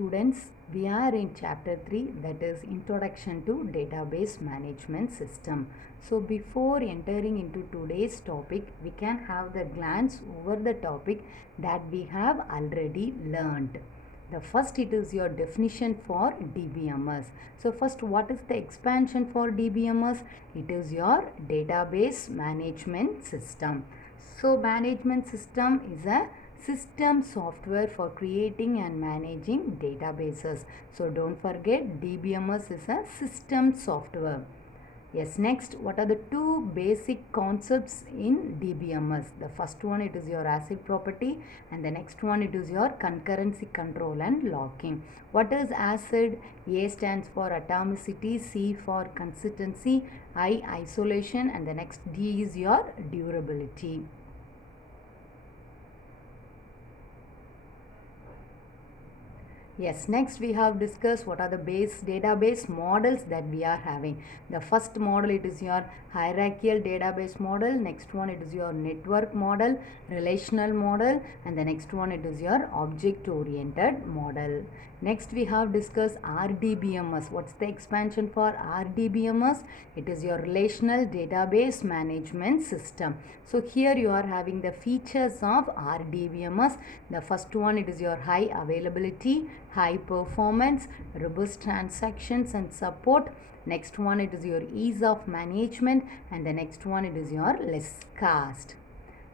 students, we are in chapter 3, that is Introduction to Database Management System. So before entering into today's topic, we can have the glance over the topic that we have already learned. The first, it is your definition for DBMS. So first, what is the expansion for DBMS? It is your database management system. So management system is a system software for creating and managing databases. So don't forget, DBMS is a system software. Yes, next, what are the two basic concepts in DBMS? The first one, it is your ACID property, and the next one, it is your concurrency control and locking. What is ACID? A stands for atomicity, C for consistency, I isolation, and the next D is your durability. Yes, next we have discussed what are the base database models that we are having. The first model, it is your hierarchical database model. Next one, it is your network model, relational model, and the next one, it is your object oriented model. Next we have discussed RDBMS. What's the expansion for RDBMS? It is your relational database management system. So here you are having the features of RDBMS. The first one, it is your high availability, high performance, robust transactions and support. Next one, it is your ease of management, and the next one, it is your less cost.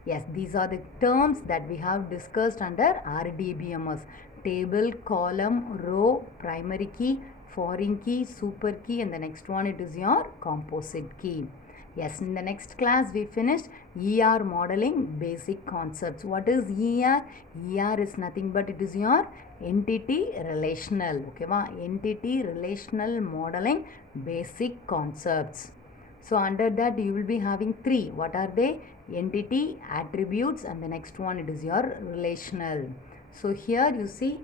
Yes, these are the terms that we have discussed under RDBMS. Table, column, row, primary key, foreign key, super key, and the next one, it is your composite key. Yes, in the next class we finished ER modeling basic concepts. What is ER? ER is nothing but it is your entity relational. Okay, entity relational modeling basic concepts. So under that you will be having three. What are they? Entity, attributes, and the next one, it is your relational. So here you see,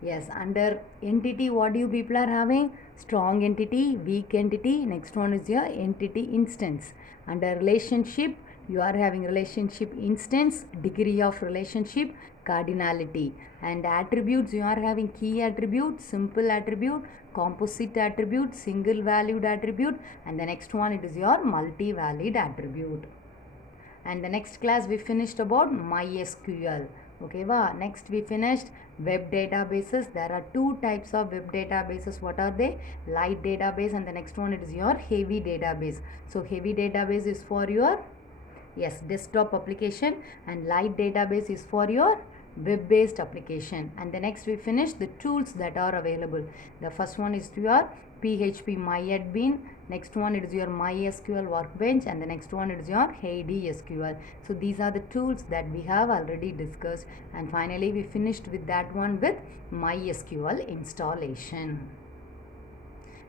yes, under entity, what you people are having? Strong entity, weak entity. Next one is your entity instance. Under relationship, you are having relationship instance, degree of relationship, cardinality. And attributes, you are having key attribute, simple attribute, composite attribute, single valued attribute, and the next one, it is your multi-valid attribute. And the next class we finished about MySQL. Okay, next we finished web databases. There are two types of web databases. What are they? Light database, and the next one, it is your heavy database. So heavy database is for your, yes, desktop application, and light database is for your web-based application. And the next we finish the tools that are available. The first one is your PHP MyAdmin. Next one, it is your MySQL Workbench, and the next one, it is your HeyDSQL. So these are the tools that we have already discussed, and finally we finished with that one with MySQL installation.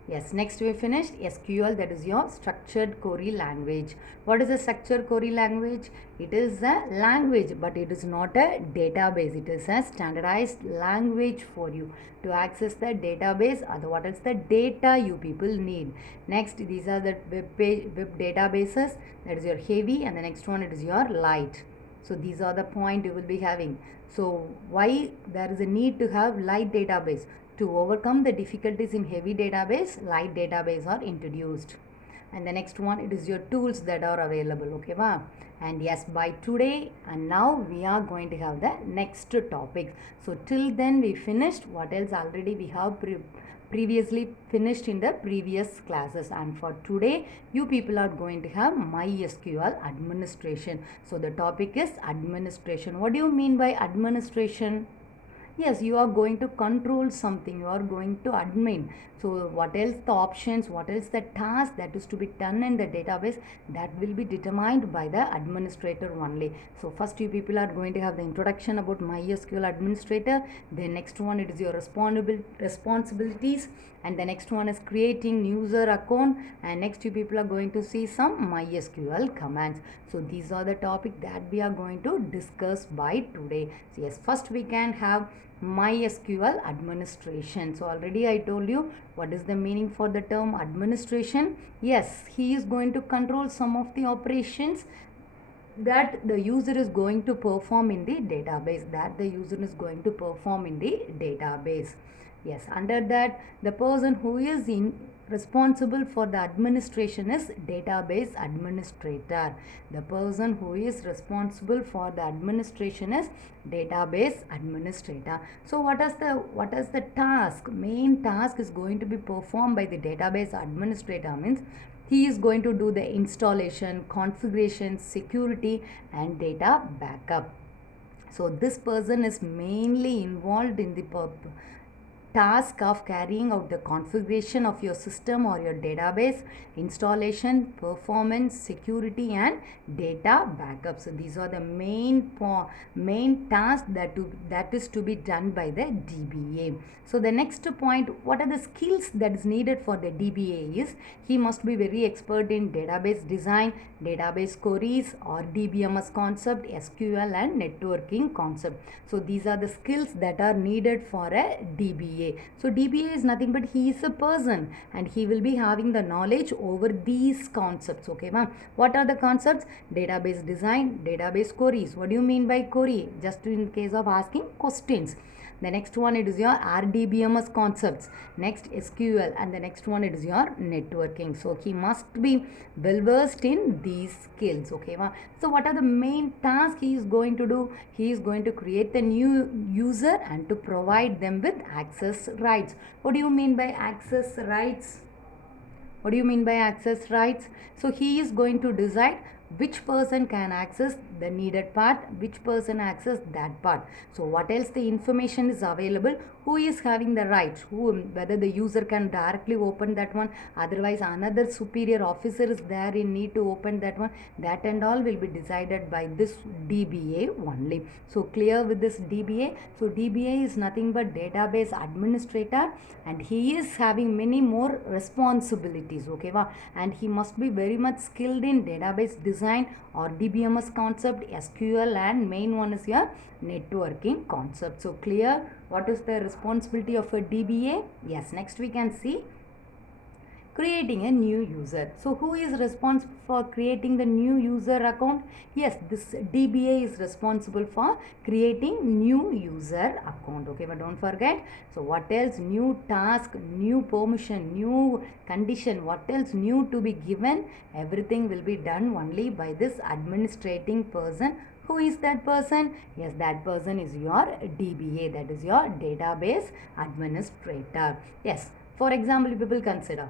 Yes, next we finished SQL, that is your structured query language. What is a structured query language? It is a language, but it is not a database. It is a standardized language for you to access the database, or what is the data you people need. Next, these are the web databases, that is your heavy, and the next one, it is your light. So these are the point you will be having. So why there is a need to have light database? To overcome the difficulties in heavy database, light database are introduced. And the next one, it is your tools that are available. Okay, and yes, by today and now we are going to have the next topic. So till then we finished what else already we have previously finished in the previous classes, and for today you people are going to have MySQL administration. So the topic is administration. What do you mean by administration? Yes, you are going to control something, you are going to admin. So what else the options, what else the task that is to be done in the database, that will be determined by the administrator only. So first you people are going to have the introduction about MySQL administrator. Then next one, it is your responsibilities, and the next one is creating user account, and next you people are going to see some MySQL commands. So these are the topic that we are going to discuss by today. So yes, first we can have MySQL administration. So already I told you what is the meaning for the term administration. Yes, he is going to control some of the operations that the user is going to perform in the database, that the user is going to perform in the database. Yes, under that, the person who is in responsible for the administration is database administrator. The person who is responsible for the administration is database administrator. So what is the task? Main task is going to be performed by the database administrator, means he is going to do the installation, configuration, security and data backup. So this person is mainly involved in the task of carrying out the configuration of your system or your database, installation, performance, security and data backup. So these are the main tasks that is to be done by the DBA. So the next point, what are the skills that is needed for the DBA is he must be very expert in database design, database queries or DBMS concept, SQL and networking concept. So these are the skills that are needed for a DBA. So DBA is nothing but he is a person and he will be having the knowledge over these concepts. Okay, ma'am. What are the concepts? Database design, database queries. What do you mean by query? Just in case of asking questions. The next one, it is your RDBMS concepts. Next SQL, and the next one, it is your networking. So he must be well versed in these skills. Okay, so what are the main tasks he is going to do? He is going to create the new user and to provide them with access rights. What do you mean by access rights? What do you mean by access rights? So he is going to decide which person can access the needed part, which person access that part. So what else the information is available, who is having the rights, whether the user can directly open that one, otherwise another superior officer is there in need to open that one, that and all will be decided by this DBA only. So clear with this DBA? So DBA is nothing but database administrator and he is having many more responsibilities. Okay, and he must be very much skilled in database design or DBMS concept, SQL and main one is your networking concept. So clear what is the responsibility of a DBA? Yes, next we can see creating a new user. So who is responsible for creating the new user account? Yes, this DBA is responsible for creating new user account. Okay, but don't forget. So what else? New task, new permission, new condition, what else new to be given? Everything will be done only by this administrating person. Who is that person? Yes, that person is your DBA, that is your database administrator. Yes, for example, people consider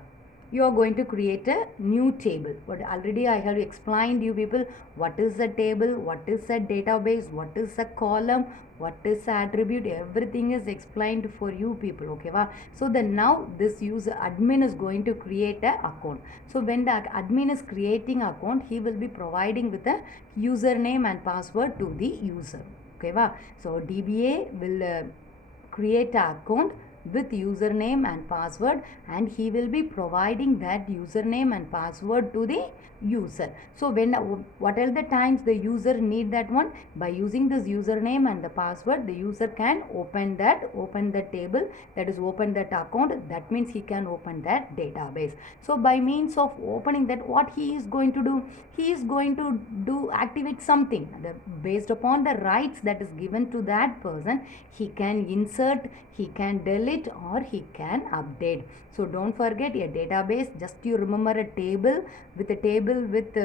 you are going to create a new table. But already I have explained you people what is a table, what is a database, what is a column, what is attribute, everything is explained for you people. Okay, so then now this user admin is going to create a account. So when the admin is creating account, he will be providing with a username and password to the user. Okay, so DBA will create an account with username and password and he will be providing that username and password to the user. So when what are the times the user need that one, by using this username and the password the user can open the table, that is open that account, that means he can open that database. So by means of opening that, what he is going to do, he is going to activate something based upon the rights that is given to that person. He can insert, he can delete or he can update. So don't forget a database, just you remember a table with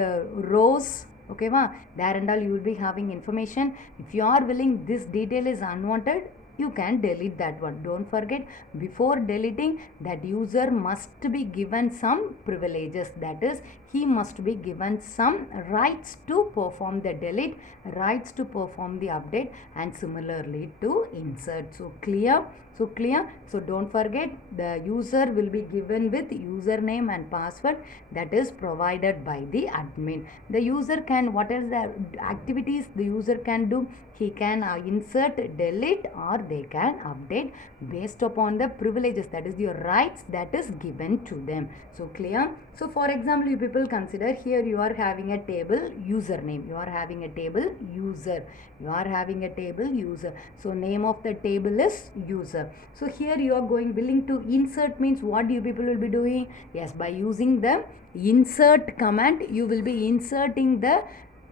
rows. Okay, there and all you will be having information. If you are willing this detail is unwanted, you can delete that one. Don't forget, before deleting, that user must be given some privileges, that is he must be given some rights to perform the delete, rights to perform the update and similarly to insert. So clear? So don't forget, the user will be given with username and password that is provided by the admin. The user can, what are the activities the user can do? He can insert, delete or they can update based upon the privileges, that is your rights that is given to them. So clear? So for example, you people consider here you are having a table username, you are having a table user, you are having a table user. So name of the table is user. So here you are willing to insert, means what you people will be doing? Yes, by using the insert command you will be inserting the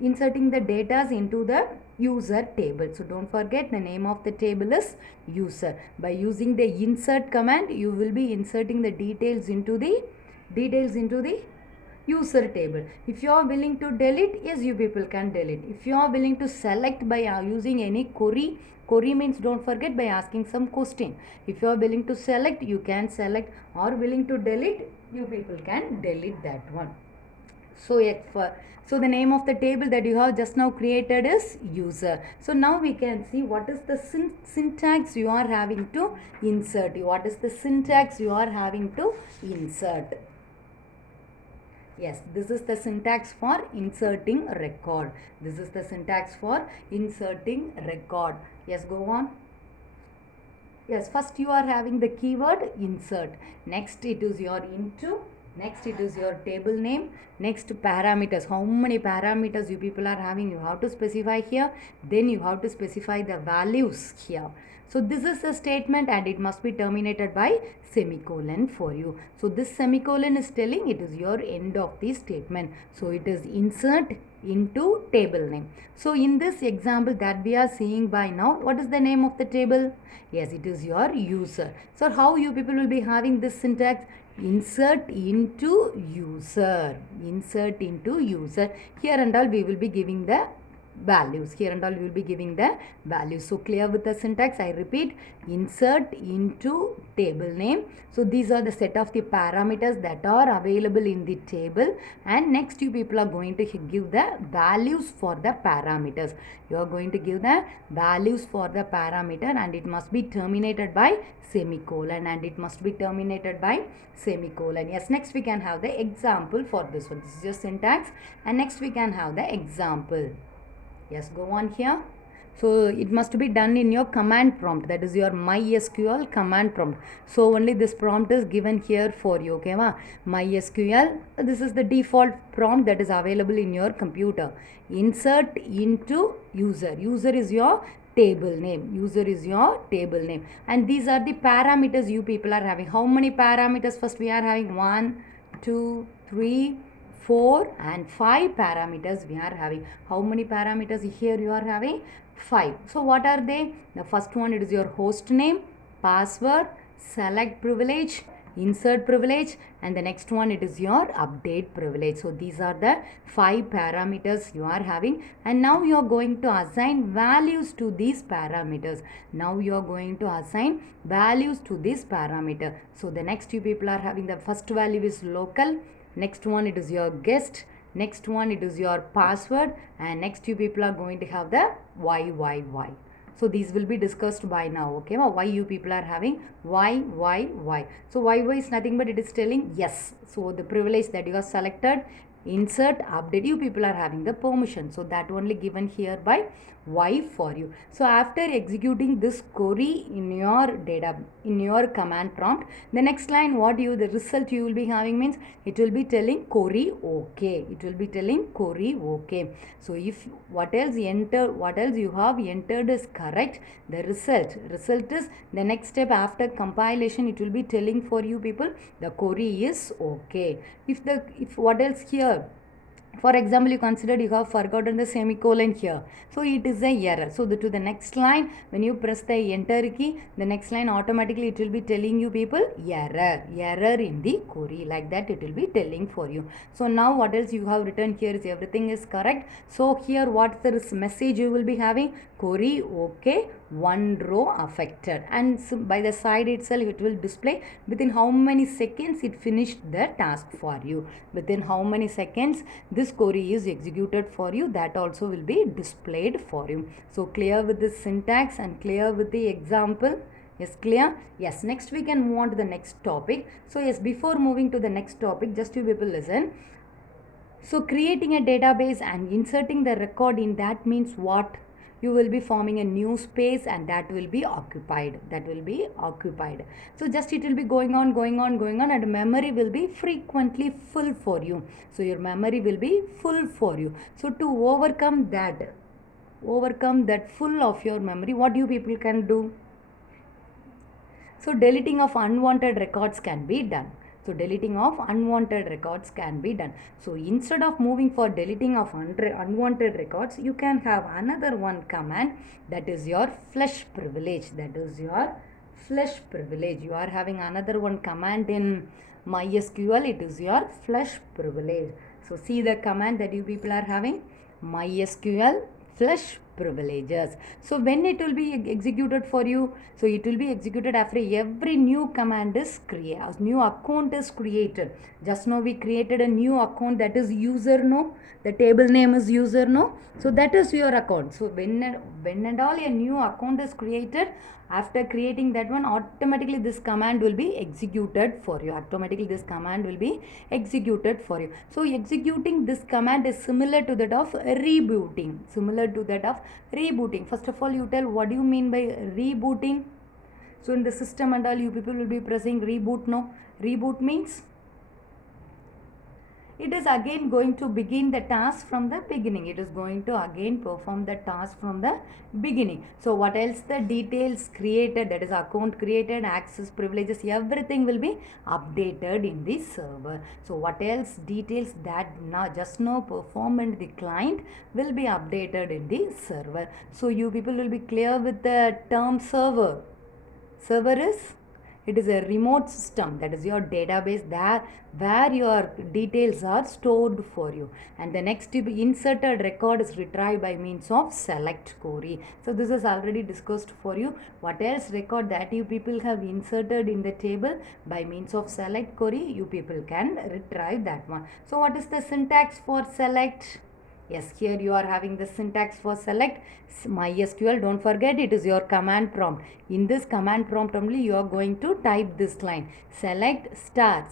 inserting the data into the user table. So don't forget the name of the table is user. By using the insert command, you will be inserting the details into the user table. If you are willing to delete, yes, you people can delete. If you are willing to select by using any query means don't forget by asking some question. If you are willing to select, you can select, or willing to delete, you people can delete that one. So so the name of the table that you have just now created is user. So now we can see what is the syntax you are having to insert. What is the syntax you are having to insert? Yes, this is the syntax for inserting record. This is the syntax for inserting record. Yes, go on. Yes, first you are having the keyword insert. Next it is your into. Next it is your table name. Next parameters. How many parameters you people are having, you have to specify here. Then you have to specify the values here. So this is a statement and it must be terminated by semicolon for you. So this semicolon is telling it is your end of the statement. So it is insert into table name. So in this example that we are seeing by now, what is the name of the table? Yes, it is your user. So how you people will be having this syntax? Insert into user. Insert into user. Here and all we will be giving the values. Here and all we will be giving the values. So clear with the syntax? I repeat, insert into table name. So these are the set of the parameters that are available in the table, and next you people are going to give the values for the parameters. You are going to give the values for the parameter and it must be terminated by semicolon, and it must be terminated by semicolon. Yes, next we can have the example for this one. This is your syntax, and next we can have the example. Yes, go on here. So it must be done in your command prompt, that is your MySQL command prompt. So only this prompt is given here for you, okay ma? MySQL, this is the default prompt that is available in your computer. Insert into user. User is your table name. User is your table name. And these are the parameters you people are having. How many parameters? First we are having 1, 2, 3, 4 and 5 parameters we are having. How many parameters here you are having? 5. So what are they? The first one, it is your host name, password, select privilege, insert privilege, and the next one it is your update privilege. So these are the 5 parameters you are having, and now you are going to assign values to these parameters. Now you are going to assign values to this parameter. So the next you people are having, the first value is local, next one it is your guest, next one it is your password, and next you people are going to have the YYY. So these will be discussed by now, okay? Why you people are having YYY. So YY is nothing but it is telling yes. So the privilege that you have selected, insert, update, you people are having the permission. So that only given here by Y for you. So after executing this query in your data, in your command prompt, the next line the result you will be having means it will be telling query okay. It will be telling query okay. So if what else you have entered is correct, the result is the next step after compilation, it will be telling for you people the query is okay. If what else here, for example, you considered you have forgotten the semicolon here. So it is a error. So to the next line, when you press the enter key, the next line automatically it will be telling you people error in the query. Like that it will be telling for you. So now what else you have written here is everything is correct. So here what's the message you will be having? Query okay, one row affected, and so by the side itself it will display within how many seconds it finished the task for you. Within how many seconds this query is executed for you, that also will be displayed for you. So clear with the syntax and clear with the example? Yes, clear? Yes, next we can move on to the next topic. So yes, before moving to the next topic, just you people listen. So creating a database and inserting the record in that means what? You will be forming a new space and that will be occupied. So just it will be going on and memory will be frequently full for you. So your memory will be full for you. So to overcome that full of your memory, what you people can do? So deleting of unwanted records can be done. So deleting of unwanted records can be done. So instead of moving for deleting of unwanted records, you can have another one command, that is your flush privilege. That is your flush privilege. You are having another one command in MySQL. It is your flush privilege. So see the command that you people are having, MySQL flush privileges. So when it will be executed for you, so it will be executed after every new command is created, new account is created. Just now we created a new account, that is user no, the table name is user no, so that is your account. So when and all a new account is created, after creating that one, automatically this command will be executed for you. Automatically this command will be executed for you. So executing this command is similar to that of rebooting. Similar to that of rebooting. First of all, you tell what do you mean by rebooting. So in the system and all, you people will be pressing reboot. No, reboot means it is again going to begin the task from the beginning. It is going to again perform the task from the beginning. So what else? The details created, that is account created, access privileges, everything will be updated in the server. So what else? Details that now just now performed in the client will be updated in the server. So you people will be clear with the term server. Server is, it is a remote system, that is your database there where your details are stored for you. And the next inserted record is retrieved by means of select query. So this is already discussed for you. What else? Record that you people have inserted in the table by means of select query, you people can retrieve that one. So what is the syntax for select? Yes, here you are having the syntax for select. MySQL, don't forget, it is your command prompt. In this command prompt only you are going to type this line, select star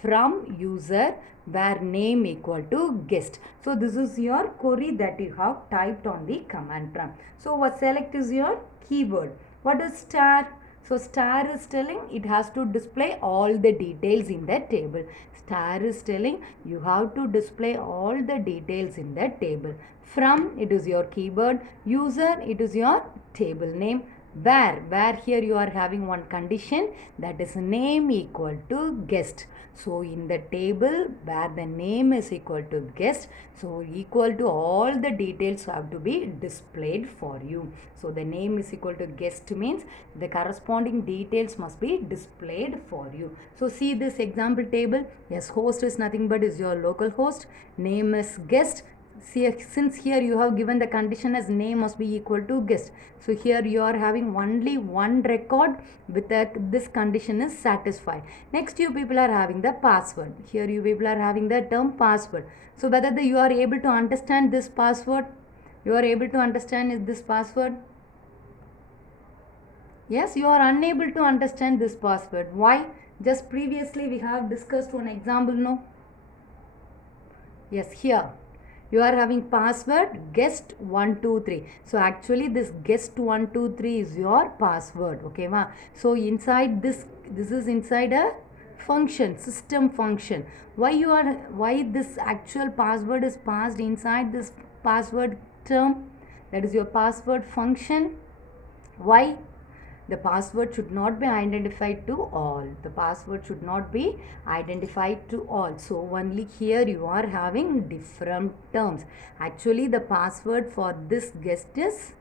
from user where name equal to guest. So this is your query that you have typed on the command prompt. So what select is your keyword. What is star? So star is telling it has to display all the details in the table. Star is telling you have to display all the details in the table. From, it is your keyword. User, it is your table name. Where here you are having one condition, that is name equal to guest. So in the table where the name is equal to guest, so equal to all the details have to be displayed for you. So the name is equal to guest means the corresponding details must be displayed for you. So see this example table. Yes, host is nothing but is your local host. Name is guest. See, since here you have given the condition as name must be equal to guest. So here you are having only one record with that this condition is satisfied. Next you people are having the password. Here you people are having the term password. So whether you are able to understand this password, you are able to understand is this password. Yes, you are unable to understand this password. Why? Just previously we have discussed one example, no? Yes, here you are having password guest 123. So actually this guest 123 is your password. Okay, ma? So inside this is inside a function, system function. Why this actual password is passed inside this password term, that is your password function. Why? The password should not be identified to all. The password should not be identified to all. So only here you are having different terms. Actually the password for this guest is,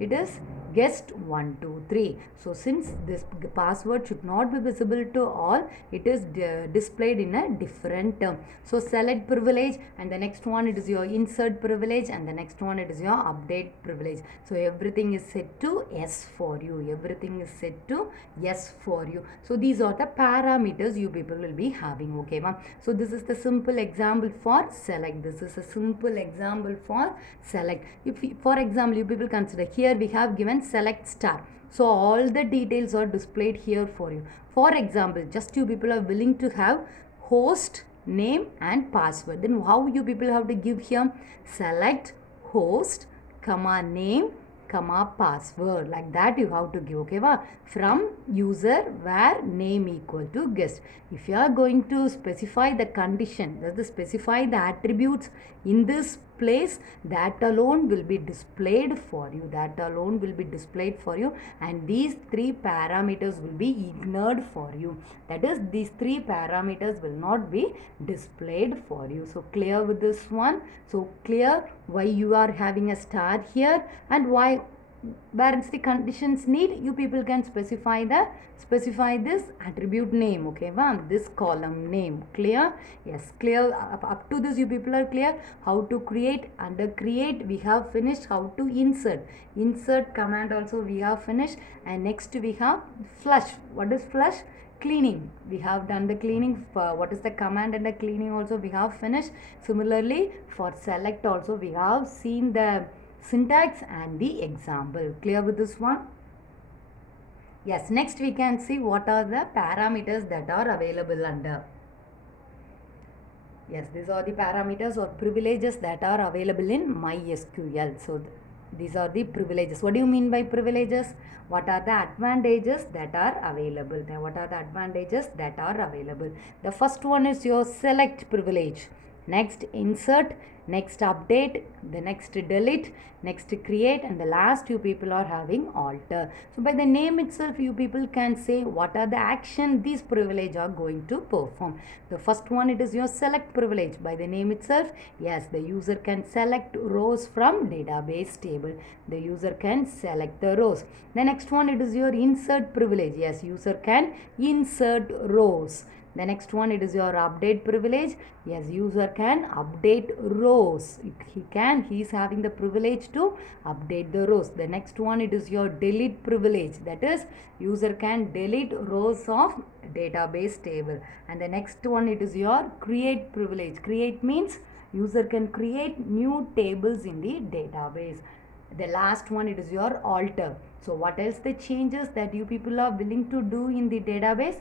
it is guest 123. So since this password should not be visible to all, it is displayed in a different term. So select privilege, and the next one it is your insert privilege, and the next one it is your update privilege. So everything is set to yes for you. Everything is set to yes for you. So these are the parameters you people will be having. Okay, ma'am. So this is the simple example for select. This is a simple example for select. If for example you people consider here we have given select star. So all the details are displayed here for you. For example, just you people are willing to have host, name and password. Then how you people have to give here? Select host, comma name, comma password. Like that you have to give. Okay, wow? From user where name equal to guest. If you are going to specify the condition, that is specify the attributes in this displays, that alone will be displayed for you. That alone will be displayed for you, and these three parameters will be ignored for you. That is, these three parameters will not be displayed for you. So clear with this one? So clear why you are having a star here, and why, where the conditions need, you people can specify this attribute name. Okay, this column name. Clear? Yes, clear. Up to this you people are clear how to create. Under create we have finished. How to insert command also we have finished. And next we have flush. What is flush? Cleaning. We have done the cleaning. For what is the command and the cleaning also we have finished. Similarly for select also we have seen the syntax and the example. Clear with this one? Yes, next we can see what are the parameters that are available under. Yes, these are the parameters or privileges that are available in MySQL. So these are the privileges. What do you mean by privileges? What are the advantages that are available? What are the advantages that are available? The first one is your select privilege. Next insert, next update, the next delete, next create, and the last you people are having alter. So by the name itself you people can say what are the action these privilege are going to perform. The first one, it is your select privilege. By the name itself, yes, the user can select rows from database table. The user can select the rows. The next one, it is your insert privilege. Yes, user can insert rows. The next one, it is your update privilege. Yes, user can update rows. He is having the privilege to update the rows. The next one, it is your delete privilege. That is, user can delete rows of database table. And the next one, it is your create privilege. Create means user can create new tables in the database. The last one, it is your alter. So what else the changes that you people are willing to do in the database?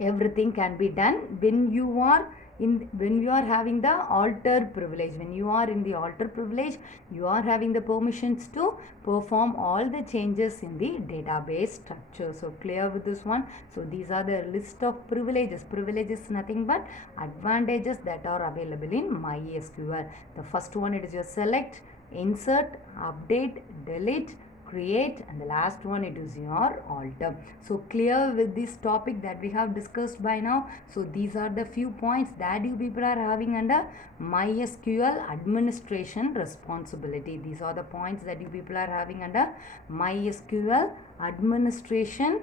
Everything can be done when you are having the alter privilege. When you are in the alter privilege, you are having the permissions to perform all the changes in the database structure. So clear with this one? So these are the list of privileges. Privileges nothing but advantages that are available in MySQL. The first one, it is your select, insert, update, delete, create, and the last one, it is your alter. So clear with this topic that we have discussed by now? So these are the few points that you people are having under MySQL administration responsibility. These are the points that you people are having under MySQL administration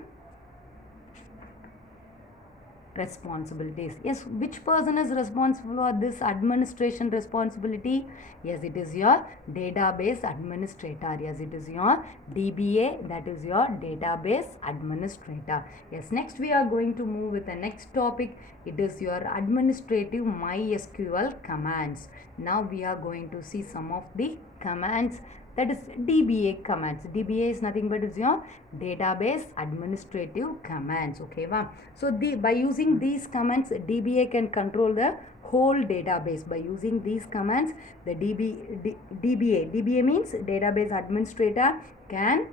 responsibilities. Yes, which person is responsible for this administration responsibility? Yes, it is your database administrator. Yes, it is your DBA, that is your database administrator. Yes, next we are going to move with the next topic. It is your administrative MySQL commands. Now we are going to see some of the commands, that is DBA commands. DBA is nothing but is your database administrative commands. Okay, so by using these commands, DBA can control the whole database. By using these commands, the DBA means database administrator can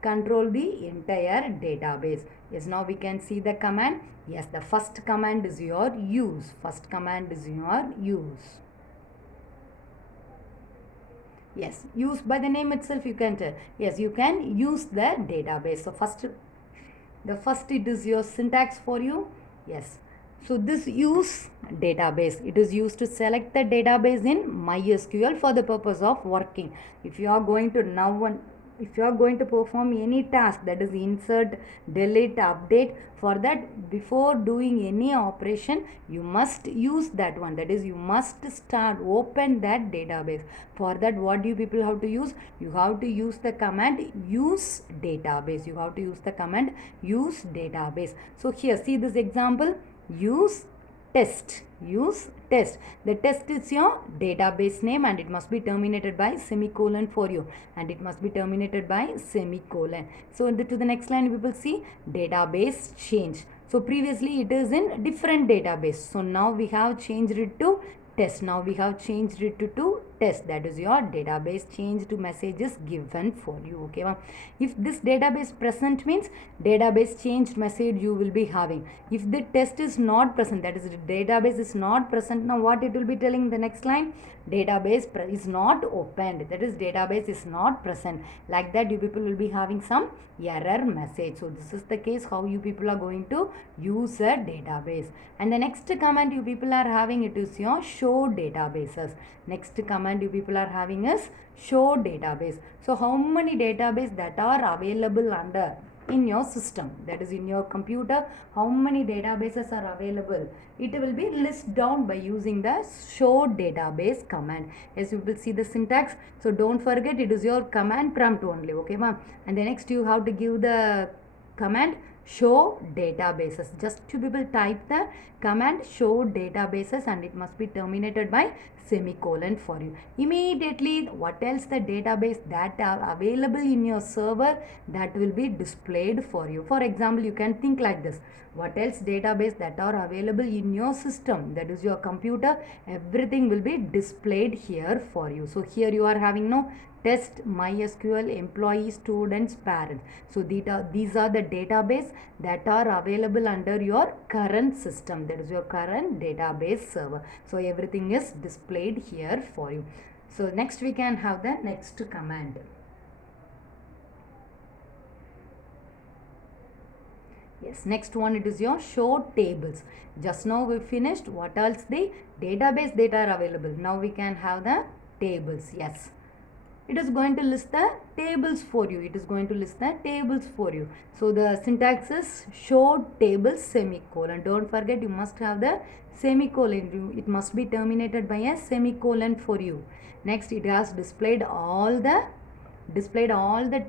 control the entire database. Yes, now we can see the command. Yes, the first command is your use. First command is your use. Yes, use, by the name itself you can tell. Yes, you can use the database. So the first it is your syntax for you. Yes. So this use database, it is used to select the database in MySQL for the purpose of working. If you are going to perform any task, that is insert, delete, update, for that, before doing any operation, you must use that one. That is, you must open that database. For that, what do you people have to use? You have to use the command use database. You have to use the command use database. So here, see this example, use test. Use test. The test is your database name and it must be terminated by semicolon for you. And it must be terminated by semicolon. So to the next line we will see database change. So previously it is in different database. So now we have changed it to test. Now we have changed it to test, that is your database changed message is given for you. Okay, if this database present means database changed message you will be having. If the test is not present, that is the database is not present, now what it will be telling the next line? Database is not opened, that is database is not present. Like that you people will be having some error message. So this is the case how you people are going to use a database. And the next command you people are having, it is your show databases. Next command you people are having is show database. So how many database that are available under in your system, that is in your computer, how many databases are available, it will be list down by using the show database command. As you will see the syntax, so don't forget it is your command prompt only. Okay, ma'am. And the next you have to give the command show databases. Just two people type the command show databases and it must be terminated by semicolon for you. Immediately what else the database that are available in your server, that will be displayed for you. For example, you can think like this: what else database that are available in your system, that is your computer, everything will be displayed here for you. So here you are having no test, MySQL, employee, students, parents. So these are the database that are available under your current system, that is your current database server. So everything is displayed here for you. So next we can have the next command. Yes, next one it is your show tables. Just now we finished what else the database that are available. Now we can have the tables. Yes, it is going to list the tables for you. It is going to list the tables for you. So the syntax is show tables semicolon. Don't forget you must have the semicolon. It must be terminated by a semicolon for you. Next it has displayed all the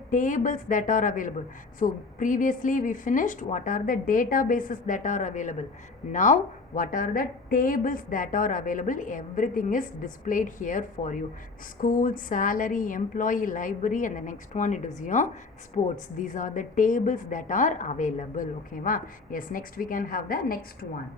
tables that are available. So previously we finished what are the databases that are available. Now what are the tables that are available, everything is displayed here for you. School, salary, employee, library, and the next one it is your sports. These are the tables that are available. Okay, wow. Yes, next we can have the next one.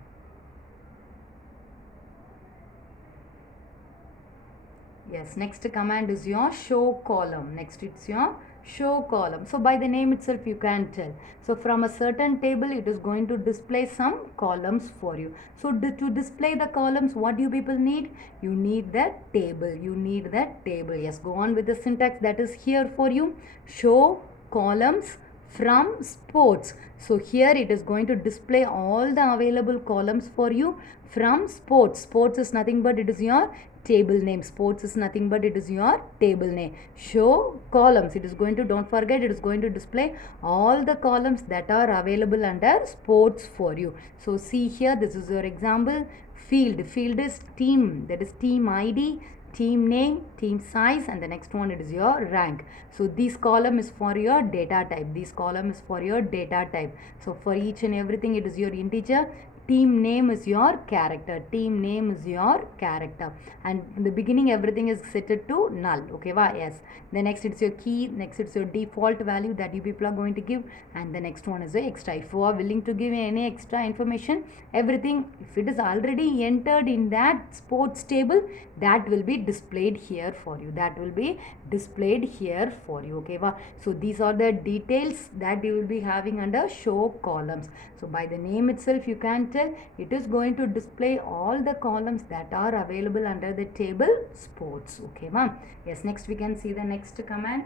Yes, next command is your show column. Next it's your show column. So by the name itself you can tell. So from a certain table it is going to display some columns for you. So to display the columns, what do you people need? You need that table. You need that table. Yes, go on with the syntax that is here for you. Show columns from sports. So here it is going to display all the available columns for you from sports. Sports is nothing but it is your table name. Sports is nothing but it is your table name. Show columns, it is going to, don't forget, it is going to display all the columns that are available under sports for you. So see here, this is your example. Field is team, that is team ID, team name, team size, and the next one it is your rank. So this column is for your data type. This column is for your data type. So for each and everything it is your integer. Team name is your character. Team name is your character. And in the beginning everything is set to null. Okay, wow, yes. The next it's your key. Next it's your default value that you people are going to give. And the next one is the extra. If you are willing to give any extra information, everything, if it is already entered in that sports table, that will be displayed here for you. That will be displayed here for you. Okay, wow. So these are the details that you will be having under show columns. So by the name itself you can tell it is going to display all the columns that are available under the table sports. Okay, ma'am. Yes, next we can see the next command.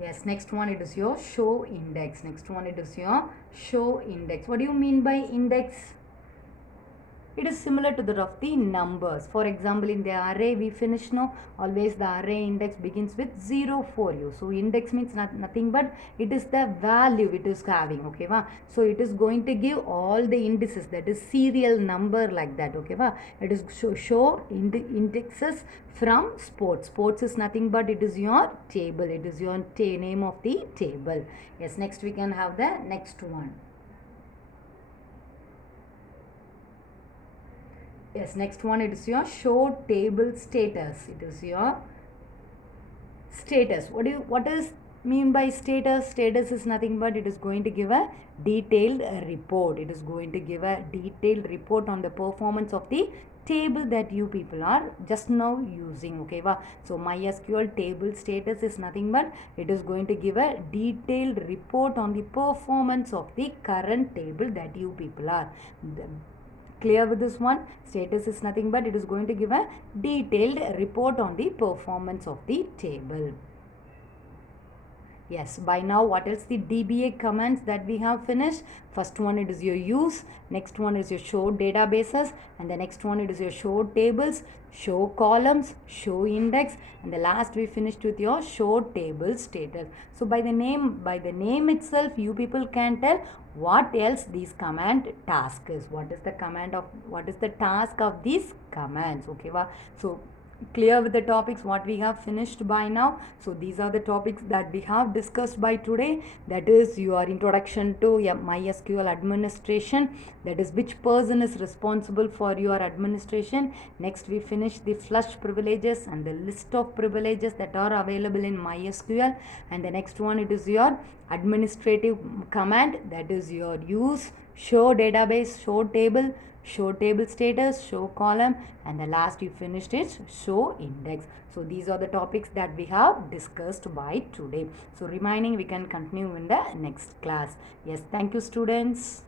Yes, next one it is your show index. Next one it is your show index. What do you mean by index? It is similar to that of the numbers. For example, in the array we finish now, always the array index begins with 0 for you. So index means nothing but it is the value it is having. Okay, wow. So it is going to give all the indices, that is serial number, like that. Okay, wow. It is show indexes from sports. Sports is nothing but it is your table. It is your name of the table. Yes, next we can have the next one. Yes, next one it is your show table status. It is your status. What is mean by status? Status is nothing but it is going to give a detailed report. It is going to give a detailed report on the performance of the table that you people are just now using. Okay, so MySQL table status is nothing but it is going to give a detailed report on the performance of the current table that you people are. Clear with this one? Status is nothing but it is going to give a detailed report on the performance of the table. Yes, by now what else the DBA commands that we have finished? First one it is your use, next one is your show databases, and the next one it is your show tables, show columns, show index, and the last we finished with your show table status. So by the name itself you people can tell what else this command task is. What is the task of these commands? Okay, so clear with the topics what we have finished by now. So these are the topics that we have discussed by today. That is your introduction to MySQL administration, that is which person is responsible for your administration. Next we finish the flush privileges and the list of privileges that are available in MySQL, and the next one it is your administrative command, that is your use, show database, show table, show table status, show column, and the last you finished is show index. So these are the topics that we have discussed by today. So remaining we can continue in the next class. Yes, thank you students.